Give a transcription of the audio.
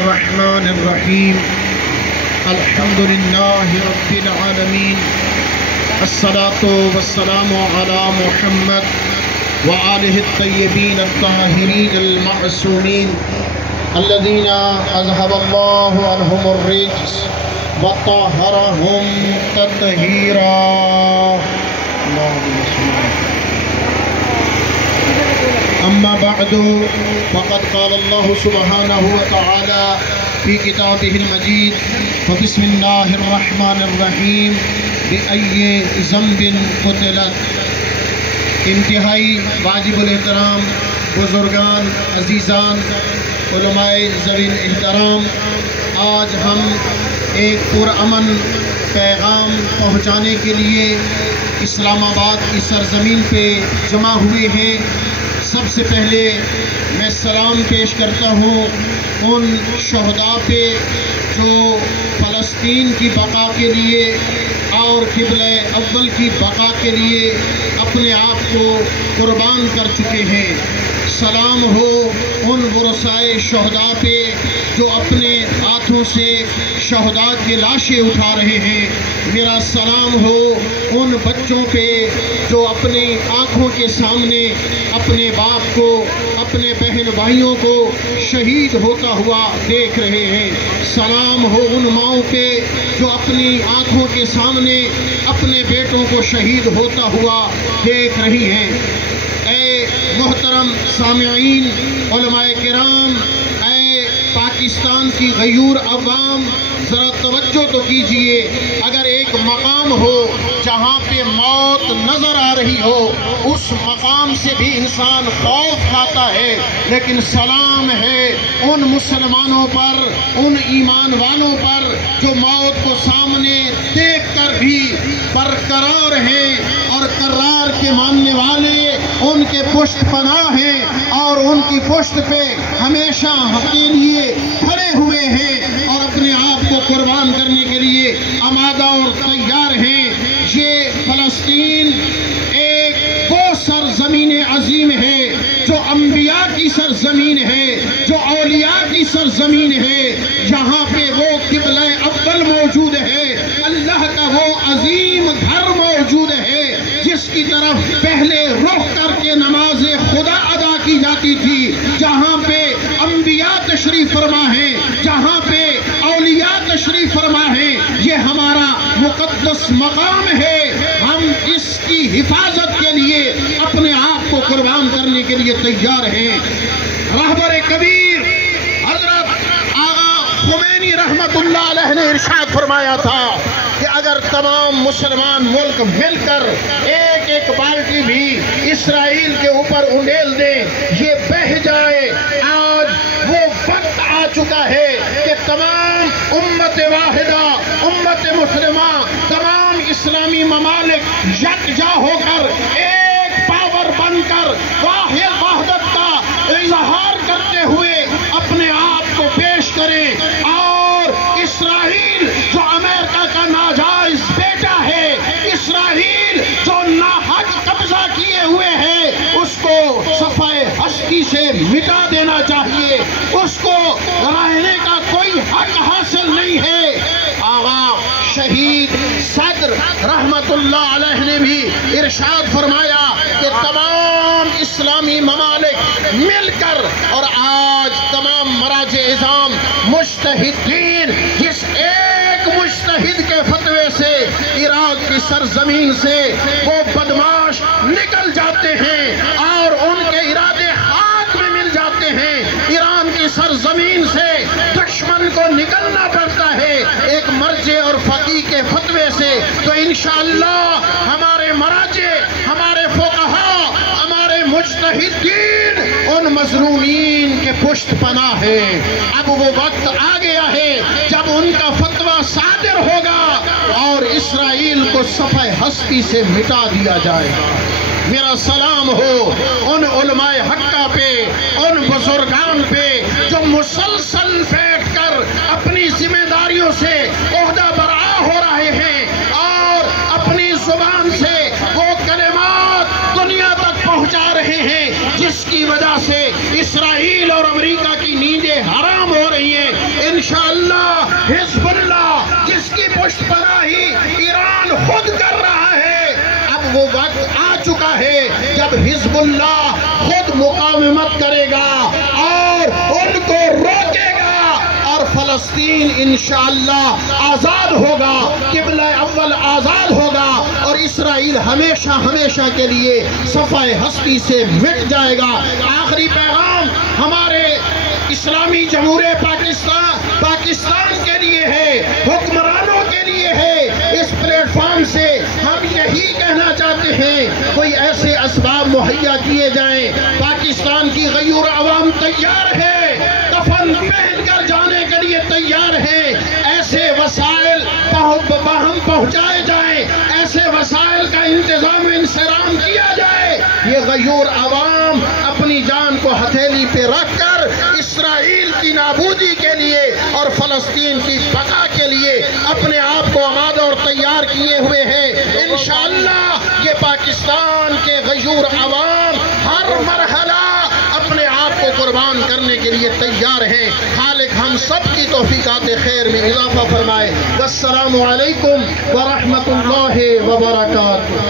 الرحمن الرحیم الحمد للہ رب العالمین الصلاة والسلام علی محمد وآلہ الطیبین الطاہرین المعصومین الذین اذهب اللہ عنہم الرجس وطہرہم تطہیرا. اما بعد فقد قال الله سبحانه وتعالى في كتابه المجيد فبسم الله الرحمن الرحيم بأي ذنب قتلت. انتہائی واجب الاحترام بزرگان عزیزان علماء ذوی الاحترام، آج ہم ایک پرامن پیغام پہنچانے کے لیے اسلام آباد کی سرزمین پہ جمع ہوئے ہیں. سب سے پہلے میں سلام پیش کرتا ہوں ان شہداء پہ جو فلسطین کی بقا کے لیے اور قبلہ اول کی بقا کے لیے اپنے آپ کو قربان کر چکے ہیں. سلام ہو ان ورثائے شہداء پہ جو اپنے ہاتھوں سے شہداء کی لاشیں اٹھا رہے ہیں. میرا سلام ہو ان بچوں پہ جو اپنی آنکھوں کے سامنے اپنے باپ کو، اپنے بہن بھائیوں کو شہید ہوتا ہوا دیکھ رہے ہیں. سلام ہو ان ماؤں پہ جو اپنی آنکھوں کے سامنے اپنے بیٹوں کو شہید ہوتا ہوا دیکھ رہی ہیں. اے محترم سامعین، علماء کرام، اے پاکستان کی غیور عوام، ذرا توجہ تو کیجئے. اگر ایک مقام ہو جہاں پہ موت نظر آ رہی ہو، اس مقام سے بھی انسان خوف کھاتا ہے، لیکن سلام ہے ان مسلمانوں پر، ان ایمان والوں پر جو موت کو سامنے دیکھ کر بھی برقرار ہیں اور قرار کے ماننے والے ان کے پشت پناہ ہیں اور ان کی پشت پہ ہمیشہ کے لیے کھڑے ہوئے ہیں اور اپنے آپ کو قربان کرنے کے لیے آمادہ اور تیار ہیں. یہ فلسطین ایک وہ سرزمین عظیم ہے جو انبیاء کی سرزمین ہے، جو اولیاء کی سرزمین ہے، جہاں پہ وہ قبلہ اول موجود ہے، اللہ کا وہ عظیم گھر موجود ہے جس کی طرف پہلے رخ کر کے نماز خدا ادا کی جاتی تھی، جہاں پہ انبیاء تشریف فرما ہیں، جہاں پہ اولیاء تشریف فرما ہیں. یہ ہمارا مقدس مقام ہے. ہم اس کی حفاظت کے لیے اپنے آپ کو قربان کرنے کے لیے تیار ہیں. رہبر کبیر حضرت آغا خمینی رحمت اللہ علیہ نے ارشاد فرمایا تھا کہ اگر تمام مسلمان ملک مل کر ایک ایک بالٹی بھی اسرائیل کے اوپر انڈیل دیں، یہ بہہ جائے. آج وہ وقت آ چکا ہے کہ تمام امت واحدہ، امت مسلمہ، تمام اسلامی ممالک یکجا ہو کر ایک پاور بن کر واحد وحدت کا اظہار کرتے ہوئے اپنے آپ کو پیش کریں اور اسرائیل جو امریکہ کا ناجائز بیٹا ہے، اسرائیل جو ناحق قبضہ کیے ہوئے ہے، اس کو صفحہ ہستی سے مٹا دینا چاہیے. اس کو رہنے کا کوئی حق حاصل نہیں ہے. آغا شہید صدر رحمت اللہ علیہ نے بھی ارشاد فرمایا کہ تمام اسلامی ممالک مل کر، اور آج تمام مراجع اعظام مجتہدین جس ایک مجتہد کے فتوے سے عراق کی سرزمین سے وہ بدماش نکل جاتے ہیں اور ان کے ارادے ہاتھ میں مل جاتے ہیں، ایران کی سرزمین سے دشمن کو نکلنا پڑتا ہے ایک مرجع اور فقیہ کے فتوے سے، تو انشاءاللہ ہمارے مراجع، ہمارے فقہاء، ہمارے مجتہدین ان مظلومین کے پشت پناہ ہے. اب وہ وقت آ گیا ہے جب ان کا فتویٰ صادر ہوگا اور اسرائیل کو صفحہ ہستی سے مٹا دیا جائے گا. میرا سلام ہو ان علماء حقہ پہ، ان بزرگان پہ جو مسلسل بیٹھ کر اپنی ذمہ داریوں سے عہدہ برآ ہو رہے ہیں اور اپنی زبان سے وہ کلمات دنیا تک پہنچا رہے ہیں جس کی وجہ سے اسرائیل اور امریکہ کی نیندیں حرام ہو رہی ہیں. حزب اللہ جس کی پشت پناہی ایران خود کر رہا ہے، اب وہ وقت آ چکا ہے جب حزب اللہ خود مقاومت کرے گا اور ان کو روکے گا، اور فلسطین انشاءاللہ آزاد ہوگا، قبلہ اول آزاد ہوگا، اور اسرائیل ہمیشہ ہمیشہ کے لیے صفحہ ہستی سے مٹ جائے گا۔ آخری پیغام ہمارے اسلامی جمہوریہ پاکستان کے لیے ہے، حکمرانوں کے لیے ہے۔ اس پلیٹ فارم سے ہم یہی کہنا چاہتے ہیں، کوئی ایسے اسباب مہیا کیے جائیں، پاکستان کی غیور عوام تیار ہے، کفن پہن کر جانے کے لیے تیار ہے، ایسے وسائل باہم پہنچائے جائیں، ایسے وسائل کا انتظام و انصرام کیا جائے، یہ غیور عوام اپنی جان کو ہتھیلی پہ رکھ کر اسرائیل کی نابودی کے لیے اور فلسطین کی بقا کے لیے اپنے آپ کو آمادہ اور تیار کیے ہوئے ہیں۔ انشاءاللہ یہ پاکستان کے غیور عوام ہر مرحلہ اپنے آپ کو قربان کرنے کے لیے تیار ہیں۔ خالق ہم سب کی توفیقات خیر میں اضافہ فرمائے۔ السلام علیکم ورحمۃ اللہ وبرکاتہ۔